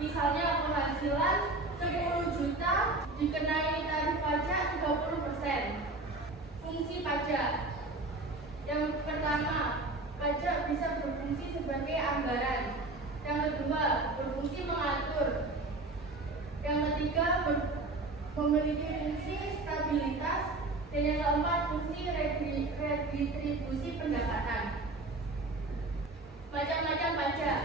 Misalnya penghasilan 10 juta dikenai tarif pajak 30%. Fungsi pajak. Yang pertama, pajak bisa berfungsi sebagai anggaran. Yang kedua, berfungsi mengatur. Yang ketiga, memiliki fungsi stabilitas. Dan yang keempat, fungsi redistribusi pendapatan. Macam-macam pajak.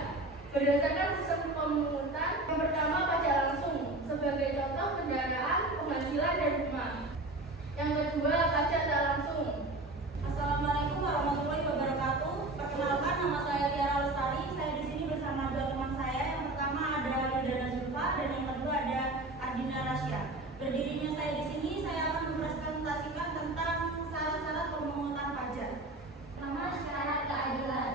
Berdasarkan sistem pemungutan, yang pertama pajak langsung, sebagai contoh kendaraan, penghasilan, dan rumah. Yang kedua, pajak tak langsung. Assalamualaikum warahmatullahi wabarakatuh. Perkenalkan, nama saya Tiara Lestari. Saya di sini bersama dua teman saya. Yang pertama ada Wildana Zulfa dan yang kedua ada Ardina Rasya. Berdirinya saya di sini, saya akan mempresentasikan tentang syarat-syarat pemungutan pajak. Pertama, syarat keadilan.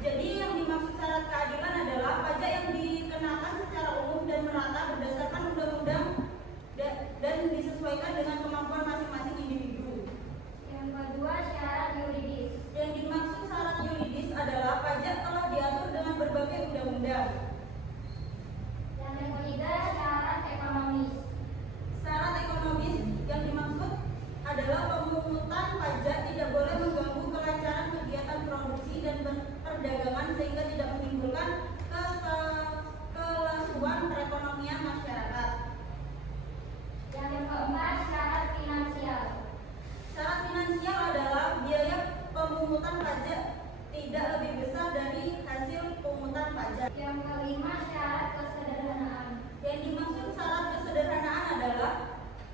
Jadi yang dimaksud syarat keadilan adalah pajak yang dikenakan secara umum dan merata berdasarkan undang-undang dan disesuaikan dengan kemampuan masing-masing individu. Yang kedua, syarat yuridis. Yang dimaksud syarat yuridis adalah pajak telah diatur dengan berbagai undang-undang. Yang ketiga, syarat ekonomis. Syarat ekonomis yang dimaksud adalah pemungutan pajak tidak boleh mengganggu kelancaran kegiatan produksi dan perdagangan sehingga tidak menimbulkan kelesuan perekonomian masyarakat. Yang keempat, syarat finansial. Syarat finansial adalah biaya pemungutan pajak tidak lebih besar dari hasil pungutan pajak. Yang kelima, syarat kesederhanaan. Yang dimaksud syarat kesederhanaan adalah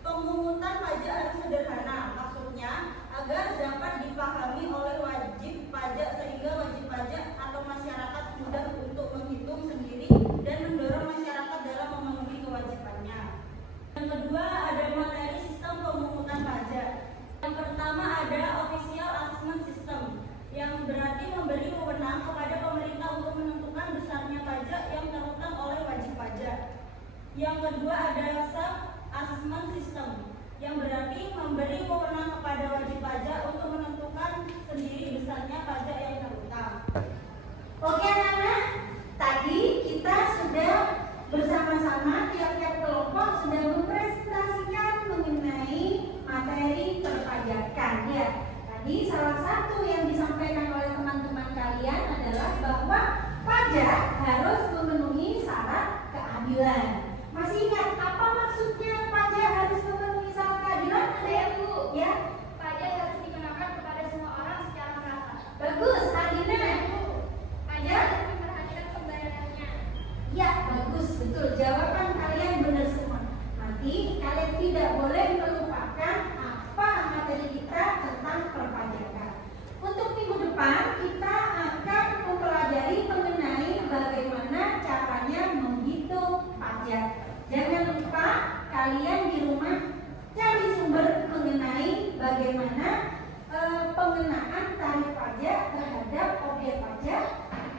pemungutan pajak harus sederhana. Maksudnya agar dapat dipahami oleh wajib pajak sehingga wajib pajak atau masyarakat mudah untuk menghitung sendiri dan mendorong masyarakat dalam memenuhi kewajibannya. Yang kedua ada materi sistem pemungutan pajak. Yang pertama ada official assessment system yang berarti memberi wewenang kepada pemerintah untuk menentukan besarnya pajak yang terhutang oleh wajib pajak. Yang kedua ada self assessment system yang berarti memberi wewenang kepada wajib pajak untuk menentukan sendiri besarnya pajak yang terhutang. Oke anak-anak, tadi kita sudah bersama-sama tiap-tiap kelompok sudah mempresentasikan mengenai materi perpajakan ya. Tadi salah satu yang disampaikan oleh teman-teman kalian adalah bahwa pajak harus memenuhi syarat keadilan. Masih ingat apa maksudnya pajak harus memenuhi syarat keadilan? Ada ya Bu? Ya. Pajak harus dikenakan kepada semua orang secara merata. Bagus, Ardina. Pajak Ya. harus diperhatikan pembayarannya. Ya, bagus, betul. Jawaban kalian benar semua. Nanti kalian tidak boleh melupakan apa materi kita tentang perpajakan. Untuk minggu depan kita akan mempelajari mengenai bagaimana caranya menghitung pajak. Jangan lupa kalian di rumah cari sumber mengenai bagaimana pengenaan tarif pajak terhadap objek pajak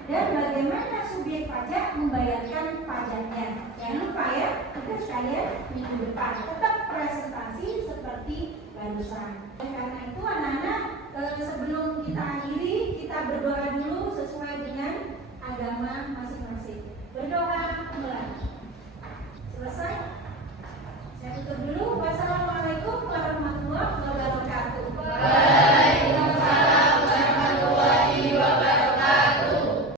dan bagaimana subjek pajak membayarkan pajaknya. Jangan lupa ya, tugas kalian minggu depan tetap presentasi seperti barusan. Karena itu anak-anak sebelum kita akhiri, kita berdoa dulu.